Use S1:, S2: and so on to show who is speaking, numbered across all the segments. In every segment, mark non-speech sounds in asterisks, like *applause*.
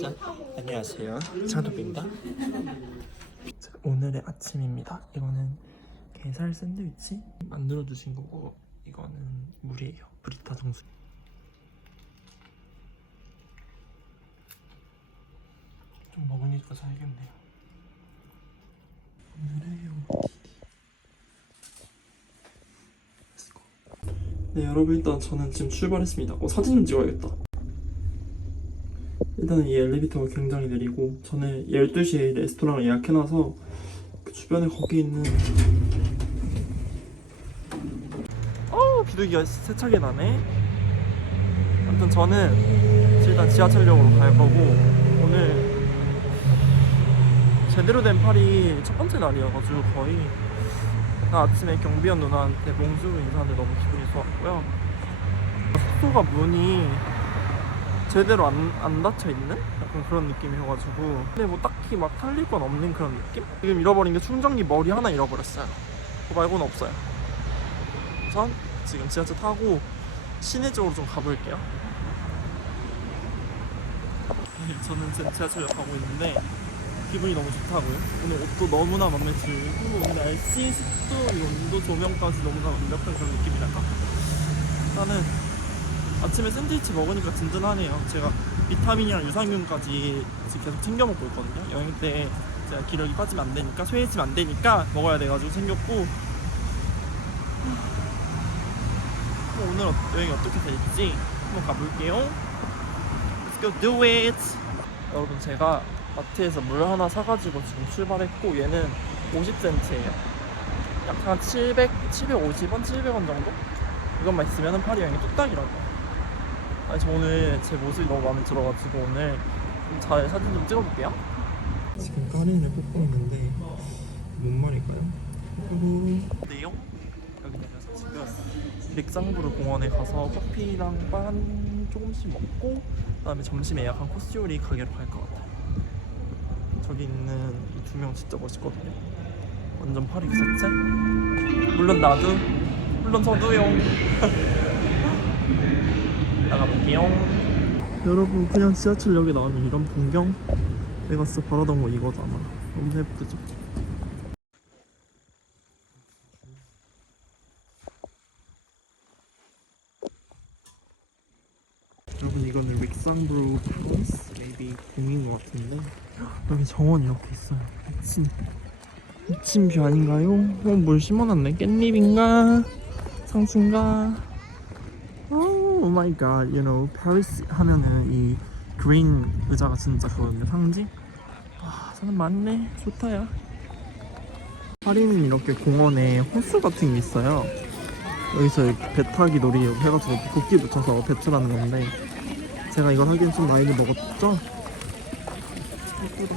S1: 짠. 안녕하세요. 찬호입니다. 오늘의 아침입니다. 이거는 게살 샌드위치 만들어 주신 거고 이거는 물이에요. 브리타 정수. 좀 먹으니까 살겠네요. 오늘의 go. 네 여러분 일단 저는 지금 출발했습니다. 어 사진 좀 찍어야겠다. 일단은 이 엘리베이터가 굉장히 느리고 전에 12시에 레스토랑을 예약해놔서 그 주변에 거기 있는 어 비둘기가 세차게 나네. 아무튼 저는 일단 지하철역으로 갈 거고 오늘 제대로 된 파리 첫 번째 날이어가지고 거의 나 아침에 경비원 누나한테 몽주로 인사하는데 너무 기분이 좋았고요. 숙소가 문이 제대로 안, 안 닫혀 있는? 약간 그런 느낌이어가지고. 근데 뭐 딱히 막 탈릴 건 없는 그런 느낌? 지금 잃어버린 게 충전기 머리 하나 잃어버렸어요. 그거 말고는 없어요. 전 지금 지하철 타고 시내 쪽으로 좀 가볼게요. 네, 저는 지금 지하철역 가고 있는데 기분이 너무 좋다고요. 오늘 옷도 너무나 마음에 들고 오늘 날씨, 습도, 이 온도, 조명까지 너무나 완벽한 그런 느낌이랄까. 일단은 아침에 샌드위치 먹으니까 든든하네요. 제가 비타민이랑 유산균까지 지금 계속 챙겨 먹고 있거든요. 여행 때 제가 기력이 빠지면 안 되니까 쇠해지면 안 되니까 먹어야 돼가지고 챙겼고 뭐 오늘 어- 여행이 어떻게 될지 한번 가볼게요. Let's go do it. 여러분 제가 마트에서 물 하나 사가지고 지금 출발했고 얘는 50센트예요. 약한 700, 750원, 700원 정도? 이것만 있으면 파리 여행이 뚝딱이라고. 아니 저 오늘 제 모습이 너무 마음에 들어가지고 오늘 좀 잘 사진 좀 찍어볼게요. 지금 까리를 뽑고 있는데 뭔 말일까요? 내용 여기 내려서 지금 백상부르 공원에 가서 커피랑 빵 조금씩 먹고 그다음에 점심 예약한 코스 요리 가게로 갈 것 같아요. 저기 있는 이 두 명 진짜 멋있거든요. 완전 파리 그 자체. 물론 나도, 물론 저도요. *laughs* 나가볼게요. 여러분 그냥 지하철역에 나오면 이런 풍경 내가 진짜 바라던 거 이거잖아. 너무 예쁘죠? 여러분 이거는 릭산브루 프로스 메이비 공인 것 같은데 여기 정원 이렇게 있어요. 미친 미친 뷰 아닌가요? 어, 뭘 심어놨네? 깻잎인가? 상추인가? 오 마이 갓, you know, 파리스 하면은 이 그린 의자가 진짜 그거든요, 상징? 와, 사람 많네. 좋다 야. 파리는 이렇게 공원에 호수 같은 게 있어요. 여기서 배 타기 놀이 해가지고 도끼 붙여서 배출하는 건데 제가 이걸 하기엔 좀 나이를 먹었죠? 예쁘다.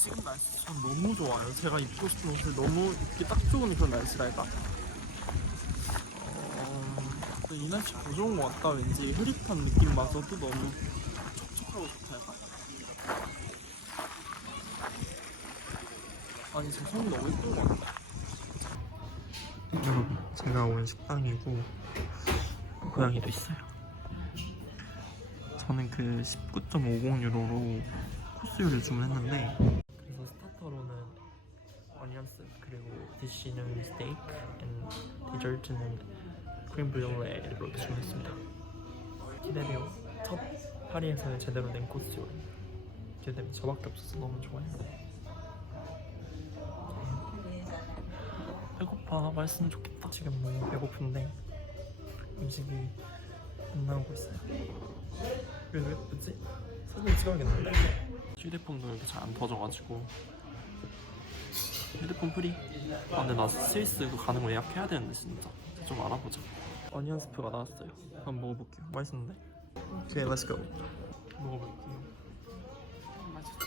S1: 지금 날씨 참 너무 좋아요. 제가 입고 싶은 옷을 너무 입기 딱 좋은 그런 날씨랄까? 어, 근데 이 날씨 더 좋은 것 같다. 왠지 흐릿한 느낌 마저도 너무 촉촉하고 좋다. 약간. 아니 제 손이 너무 예쁜 것 같다. 여러분, 제가 온 식당이고 고양이도 있어요. 저는 그 19.50 유로로 코스 요리를 주문했는데 그래서 스타터로는 어니언스 그리고 디쉬는 스테이크 앤 디저트는 브리올레 이렇게 주문했습니다. 기대돼요. 첫 파리에서의 제대로 된 코스 요리. 기대되면 저밖에 없어서 너무 좋아요. 배고파 맛있으면 좋겠다. 지금 너무 배고픈데 음식이 안 나오고 있어요. 왜 예쁘지? 사진 찍어야겠는데 휴대폰도 이렇게 잘 안 터져가지고 휴대폰 프리? 아 근데 나 스위스 그 가는 거 예약해야 되는데 진짜 좀 알아보자 어니언 스프가 나왔어요. 한번 먹어볼게요. 맛있는데? 오케이 렛츠 고 먹어볼게요. 맛있어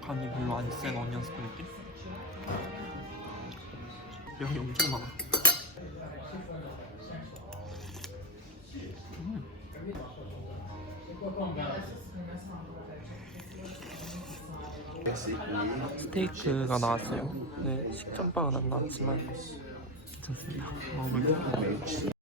S1: 간이 별로 안 센 어니언 스프 느낌? 양이 엄청 많아 스테이크가 나왔어요. 네, 식전빵은 안 나왔지만 괜찮습니다. 먹어볼게요.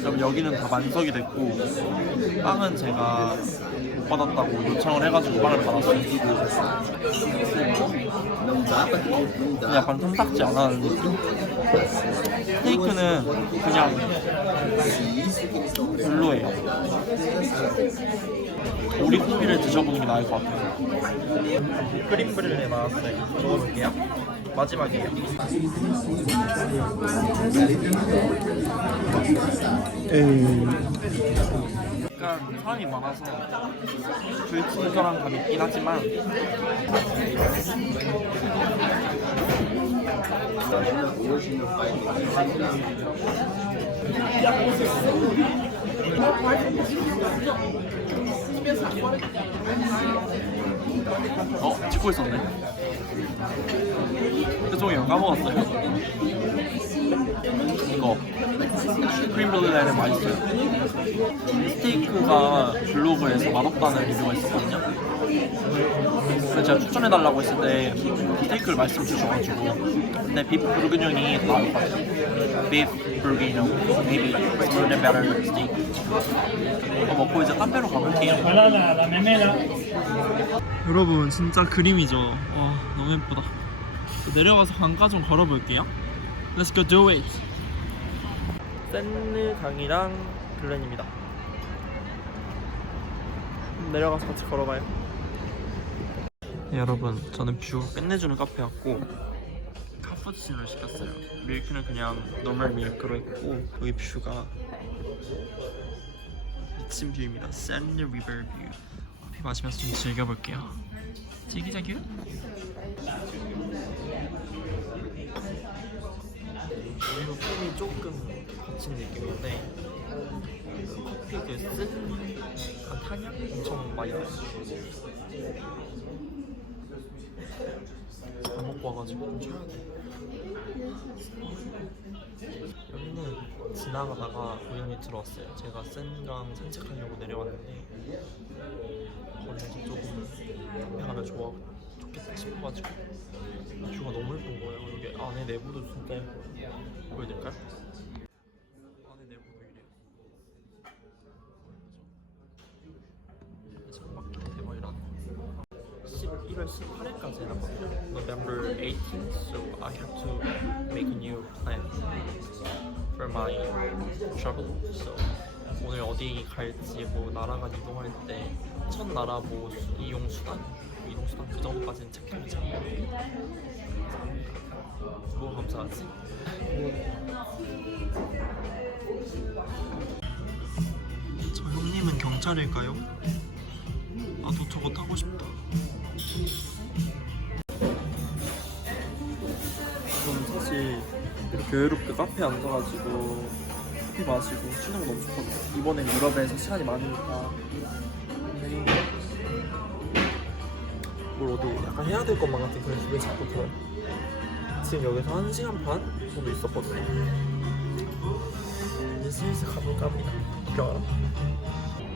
S1: 그럼 여기는 다 만석이 됐고 빵은 제가 못 받았다고 요청을 해가지고 빵을 받았어요. 근데. 약간 탐탁지 않아하는 느낌? 스테이크는 그냥 별로예요. 오리 고기를 드셔보는 게 나을 것 같아요. 크림 브릴레 나왔어요. 먹어볼게요. 마지막이에요. 약간 사람이 많아서 불친절한 감이 있긴 하지만 어? 찍고 있었네. 죄송해요. 까먹었어요. 이거 크림 블루레는 맛있어요. 스테이크가 블로그에서 맛없다는 리뷰가 있었거든요. 그래서 제가 추천해달라고 했을 때 스테이크를 말씀 주셔가지고. 근데 비프 나을 것 같아요 비프 브르그뇽 maybe a better steak 이거 먹고 이제 카페로 가볼게요 여러분 진짜 그림이죠. 와 너무 예쁘다. 내려가서 강가 좀 걸어볼게요. Let's go do it. 샌느 강이랑 글렌입니다. 내려가서 같이 걸어봐요. 네, 여러분 저는 뷰가 끝내주는 카페 왔고 카푸치노를 시켰어요. 밀크는 그냥 노멀 밀크로 했고 여기 뷰가 미친 뷰입니다. 샌느 리버 뷰. 커피 마시면서 좀 즐겨볼게요. 지기자기 그리고 폼이 조금 거친 느낌인데 그 커피 그쓴 그 탄약 엄청 많이 나요. 밥 먹고 와가지고 돼. 여기는 지나가다가 우연히 들어왔어요. 제가 센강 산책하려고 내려왔는데 거기서 조금 담배하면 좋아 좋겠다 싶어가지고 뷰가 너무 예쁜 거예요. 여기 안에 내부도 진짜 예뻐요. 보여드릴까요? 18, so I have to make a new plan for my travel. So 오늘 어디 갈지 뭐 나라간 이동할 때 첫 나라 뭐 이용 수단 뭐 이용 수단 그 정도까지는 체크해보자. 뭐 감사하지? 저 형님은 경찰일까요? 나도 저거 타고 싶다. 여유롭게 카페에 앉아가지고 커피 마시고 쉬는 거 너무 좋거든요. 이번엔 유럽에서 시간이 많으니까 뭘 어디 약간 해야 될 것만 같은 그런 기분이 자꾸 들어요. 지금 여기서 한 시간 반 정도 있었거든요. 이제 슬슬 가볼까 합니다. 구경하러.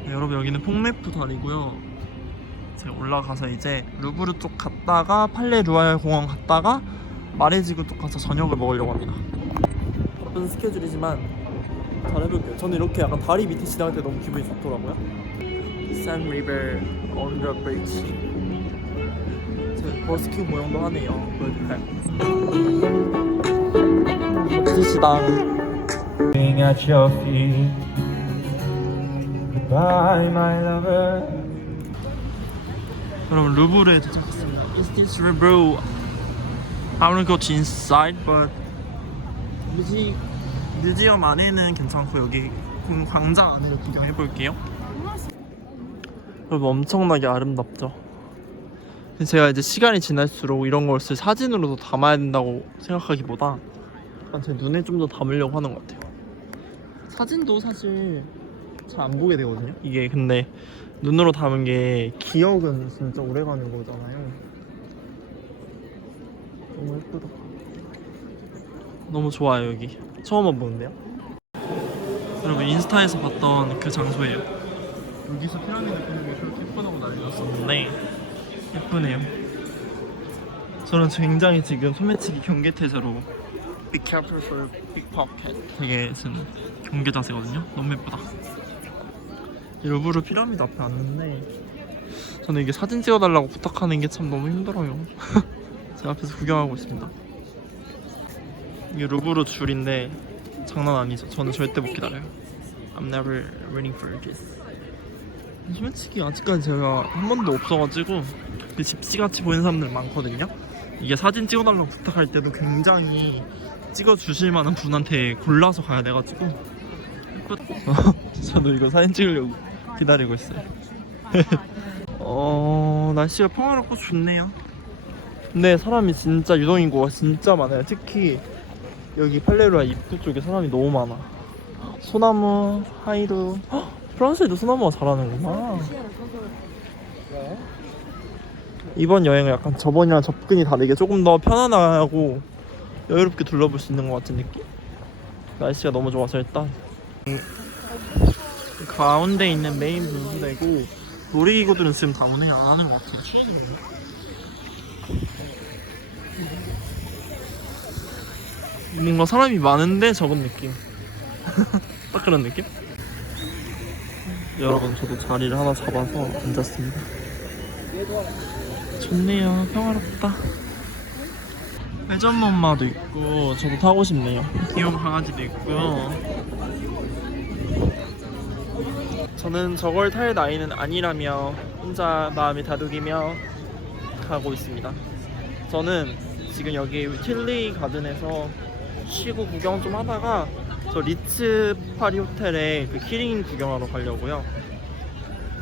S1: 네, 여러분 여기는 퐁레프 다리고요. 제가 올라가서 이제 루브르 쪽 갔다가 팔레 루알 공원 갔다가 마레지구 쪽 가서 저녁을 먹으려고 합니다. 바쁜 스케줄이지만 잘 해볼게요. 저는 이렇게 약간 다리 밑에 지나갈 때 너무 기분이 좋더라고요. 산 리버 언더 브릿지. 제 버스킹 모양도 하네요. 보여드릴까요? 복지시당.
S2: at your feet. Goodbye, my lover.
S1: 여러분 루브르에 도착했습니다. Is this Louvre? I wanna go to inside, but 뮤지 뮤지엄 안에는 괜찮고 여기 공- 광장 안을 구경해 볼게요. 여러분 엄청나게 아름답죠. 제가 이제 시간이 지날수록 이런 것을 사진으로도 담아야 된다고 생각하기보다 약간 제 눈에 좀 더 담으려고 하는 것 같아요. 사진도 사실 잘 안 보게 되거든요. 이게 근데 눈으로 담은 게 기억은 진짜 오래 가는 거잖아요. 너무 예쁘다. 너무 좋아요 여기. 처음 와보는데요. 여러분 인스타에서 봤던 그 장소예요. 여기서 피라미드 그는 게 그렇게 예쁘다고 난리 났었는데 예쁘네요. 저는 굉장히 지금 소매치기 경계 태세로 Be careful for pickpocket 되게 지금 경계 자세거든요. 너무 예쁘다. 일부러 피라미드 앞에 왔는데 저는 이게 사진 찍어달라고 부탁하는 게 참 너무 힘들어요. *laughs* 제가 앞에서 구경하고 있습니다. 이게 루브르 줄인데 장난 아니죠. 저는 절대 못 기다려요. I'm never waiting for this. 소매치기 아직까지 제가 한 번도 없어가지고 그 집시같이 보이는 사람들 많거든요. 이게 사진 찍어달라고 부탁할 때도 굉장히 찍어주실 만한 분한테 골라서 가야 돼가지고. *laughs* 저도 이거 사진 찍으려고 기다리고 있어요. *laughs* 어 날씨가 평화롭고 좋네요. 근데 사람이 진짜 유동인구가 진짜 많아요. 특히 여기 팔레루아 입구 쪽에 사람이 너무 많아. 소나무, 하이루. 헉, 프랑스에도 소나무가 자라는구나. 이번 여행은 약간 저번이랑 접근이 다르게 조금 더 편안하고 여유롭게 둘러볼 수 있는 것 같은 느낌? 날씨가 너무 좋아서 일단 음, 가운데 있는 메인 분수대고 놀이기구들은 지금 다 운행 안 하는 것 같아요 추워서 그런가? 뭔가 사람이 많은데 적은 느낌. *laughs* 딱 그런 느낌? 여러분 저도 자리를 하나 잡아서 앉았습니다. 좋네요. 평화롭다. 회전목마도 있고 저도 타고 싶네요. 귀여운 강아지도 있고요. 저는 저걸 탈 나이는 아니라며 혼자 마음이 다독이며 가고 있습니다. 저는 지금 여기 틸리 가든에서 쉬고 구경 좀 하다가 저 리츠 파리 호텔에 그 키링 구경하러 가려고요.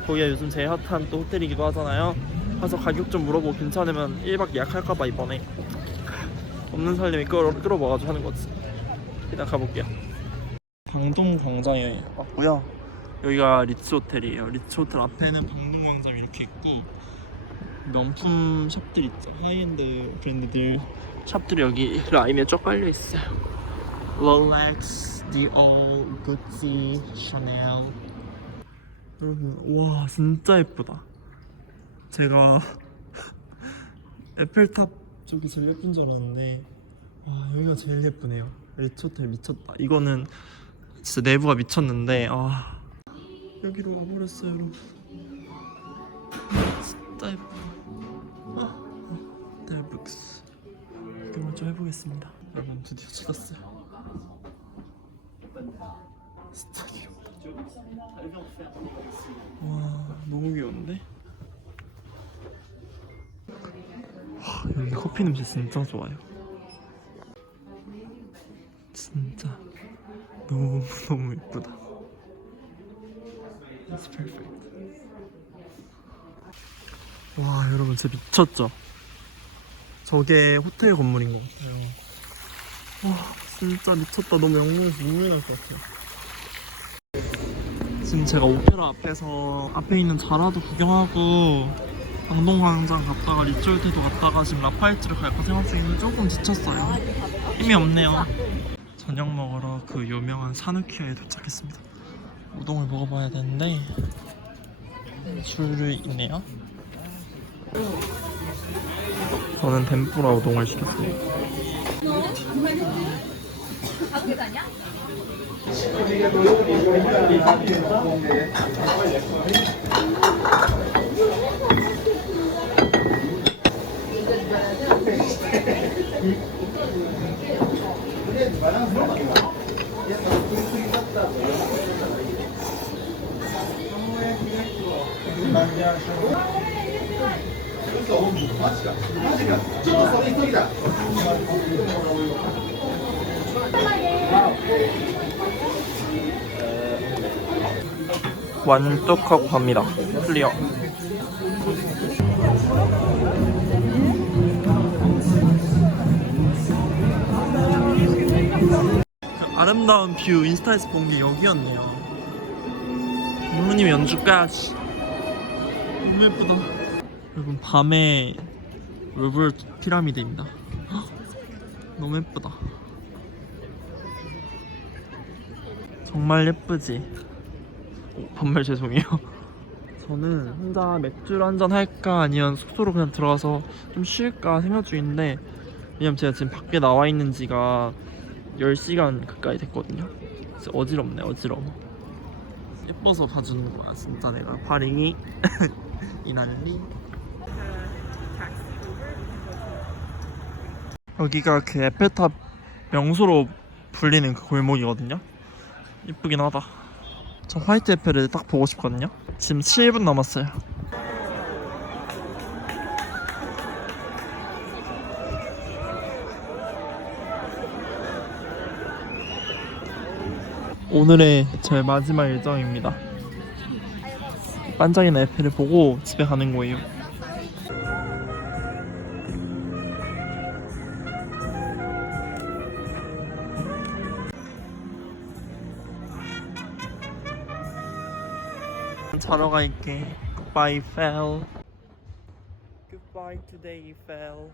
S1: 거기가 요즘 제일 핫한 또 호텔이기도 하잖아요. 가서 가격 좀 물어보고 괜찮으면 1박 예약할까봐 이번에 없는 살림이 끌어, 끌어모아가지고 하는 거지. 일단 가볼게요. 방동 광장에 왔고요. 여기가 리츠 호텔이에요. 리츠 호텔 앞에는 방동 광장 이렇게 있고 명품 샵들 있죠. 하이엔드 브랜드들 샵들이 여기 라인에 쫙 깔려 있어요. 롤렉스, 디올, 구찌, 샤넬 여러분 와 진짜 예쁘다. 제가 *laughs* 에펠탑 쪽이 제일 예쁜 줄 알았는데 와 여기가 제일 예쁘네요. 리츠 호텔 미쳤다. 이거는 진짜 내부가 미쳤는데 아. 여기로 와버렸어요 여러분. 진짜 아, 보겠습니다. 여러분 드디어 찾았어요. 귀엽다 와 너무 귀여운데? 와, 여기 커피 냄새 진짜 좋아요. 진짜 너무 *laughs* 너무 예쁘다. It's perfect. 와 여러분 진짜 미쳤죠? 저게 호텔 건물인 것 같아요. 와 진짜 미쳤다. 너무 영롱해서 눈물 날것 같아요. 지금 제가 오페라 앞에서 앞에 있는 자라도 구경하고 방동광장 갔다가 리조트도 갔다가 지금 라파이츠를 갈까 생각 중인데 조금 지쳤어요. 힘이 없네요. 저녁 먹으러 그 유명한 사누키아에 도착했습니다. 우동을 먹어봐야 되는데 줄이 있네요 저는 덴푸라 우동을 시켰습니다 완뚝하고 갑니다. 클리어. 그 아름다운 뷰 인스타에서 본 게 여기였네요. 부모님 연주까지. 너무 예쁘다 여러분 밤에 루블 피라미드입니다. 헉, 너무 예쁘다. 정말 예쁘지? 오, 반말 죄송해요. *laughs* 저는 혼자 맥주를 한잔 할까 아니면 숙소로 그냥 들어가서 좀 쉴까 생각 중인데 왜냐면 제가 지금 밖에 나와 있는 지가 10시간 가까이 됐거든요. 진짜 어지럽네 어지러워. 예뻐서 봐주는 거야 진짜 내가. 파링이. *laughs* 이 난리 여기가 그 에펠탑 명소로 불리는 그 골목이거든요 이쁘긴 하다 저 화이트 에펠을 딱 보고 싶거든요 지금 7분 남았어요 오늘의 제 마지막 일정입니다. 반짝이는 에펠을 보고 집에 가는 거예요. 자러 갈게. Goodbye, Eiffel. Goodbye today, Eiffel.